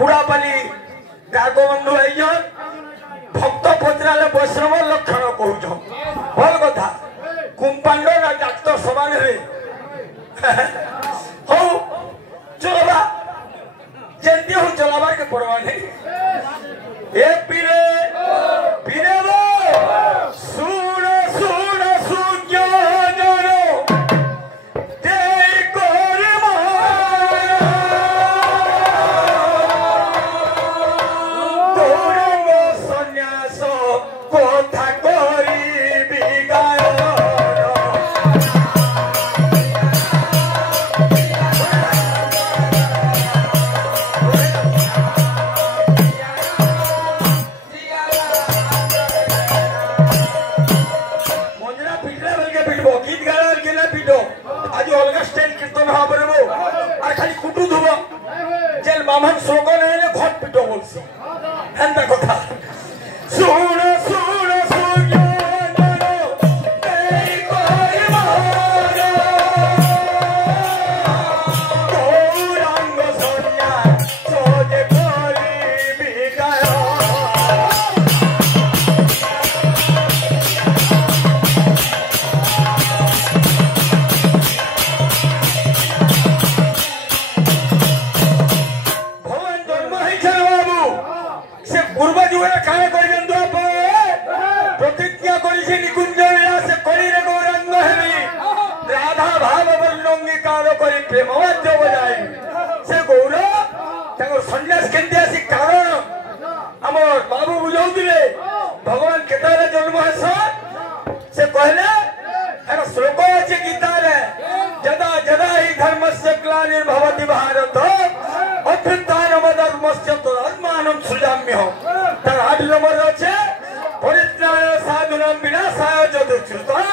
पुड़ापाली राघबंधु आईजन भक्त पचराले वैष्णव लक्षण कहूछ भल कथा कुंपांड ना डाक्तर समान रे हो चलबा जल्दी हो चलाबार के परवा नहीं ए पीरे पीरे वो सुन सुन सूर्य जरो मामन सोगो ने घट पिटो बोलसी एंदा कथा सुन सुन सूर्य जरो तेरी कोई मारो गौरांग सोनिया सोजे कोरी बिगायो प्रतिज्ञा करी निकुंज विलास करी गौरांग हेबी राधा भाव अंगीकार करी प्रेमवाद्य बजाई से गौर सन्यास केंद्र आसी कारण आम बाबू बुझाऊे भगवान केतरे जन्म से कहले श्लोक अच्छे गीता जदा जदा ही धर्म से ग्लानिर्भवति भारत अभ्युत्थानमधर्मस्य तदात्मानं सृजाम्यहम् तार 8 नंबर अच्छे परित्राय साधुनां विनाशाय च दुष्कृतां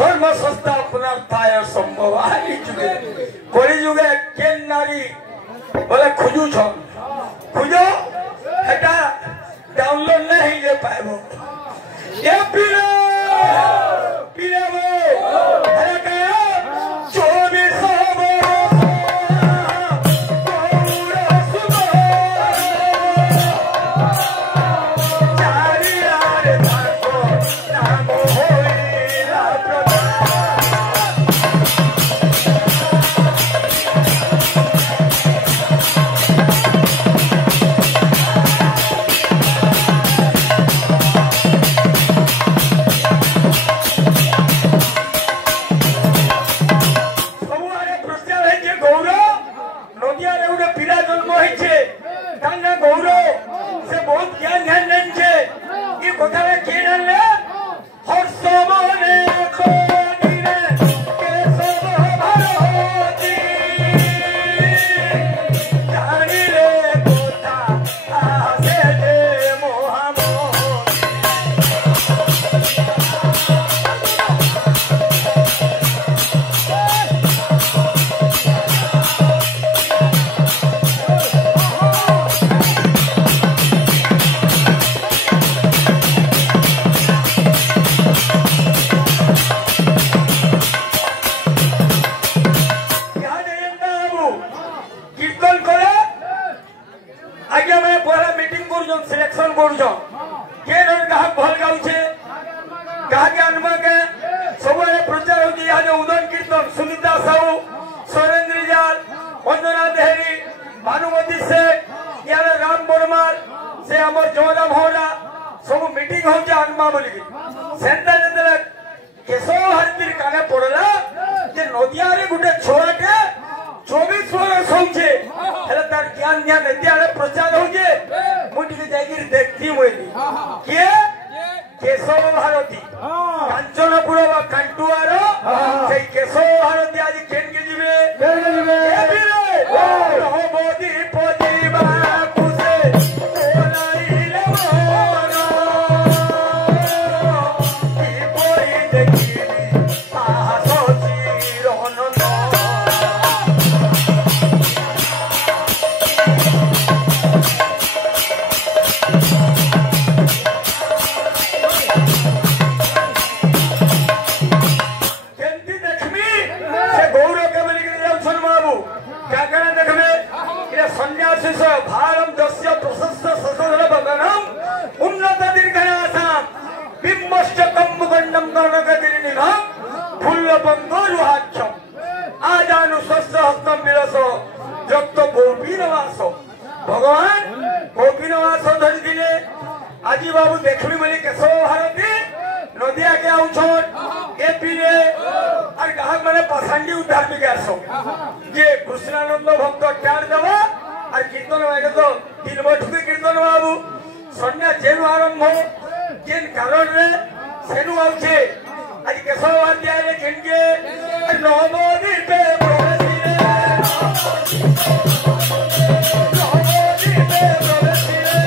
धर्म संस्थापनार्थाय संभवामि जुगे कलि जुगे केन नारी बोले खुजु छ खुजो एटा डाउनलोड नहीं ले पाएबो ए पीरे पीरे वो अरे का 24 वर्ष होचे हेला तार ज्ञान ज्ञान एतियाले प्रचार होचे मुटिके जागिर देखती मोइली के केशव भारती कांचनपुर बा कांटुआर सेई केशव भारती आज केन के जिवे रहबोदी पजीबा कुसे ओलाइले मोर की पई देखिली आसोची रहनन सन्यासिस भारम दस्य प्रशस्त ससोदर भगनम उन्नत दीर्घनाथम बिम्बष्टकम मुगंडम कर्णकदिनिघम फुल्लबंगो रुहाक्षम आजानु स्वस्थ हस्तम विलसो जक्त गोपीनवास भगवान गोपीनवास धरी दिले আজি बाबू देखली बोली केशव भारती नदिया के आउछन ए पीरे और ग्राहक माने पसांडी उद्धार भी करसो जे कृष्णानंद भक्त टार देबा और कीर्तन वागे तो तीन बठुके कीर्तन बाबू सन्या जेनु आरंभ जेन कारण रे सेनु आउछे आज केशव भारती आले केनके नवदीपे प्रवेशिरे नवदीपे प्रवेशिरे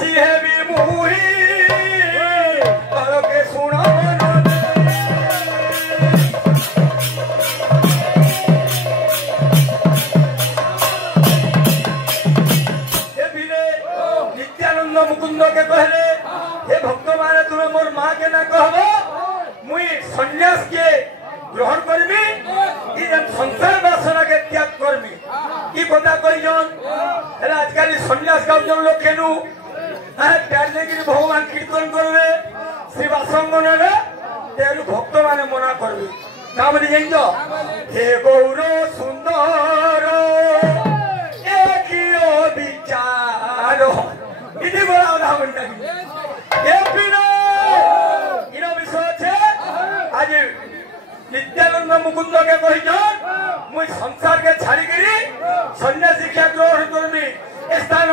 सन्यासी है भी मुही करो के सुना नित्यानंद मुकुंद के कहले हे भक्त माने तुम मोर माँ के ना कहबो मुई सन्यास के ग्रहण करमी ई संसार वासना के त्याग करमी ई कथा कहिजन हेला आजकल सन्यास का जन लोग केनु प्यार लेकिन भगवान कीर्तन करबे श्री वासंग नेले तेरु भक्त माने मना करबे काम नि जाइजो हे गौर सुंदर एकियो विचार इति बोला उदाहरण ए पिनो इनो विषय छे आज नित्यानंद मुकुंद के कहिजन मुई संसार के छाड़ी करी सन्यासी के ग्रहण करमी स्थान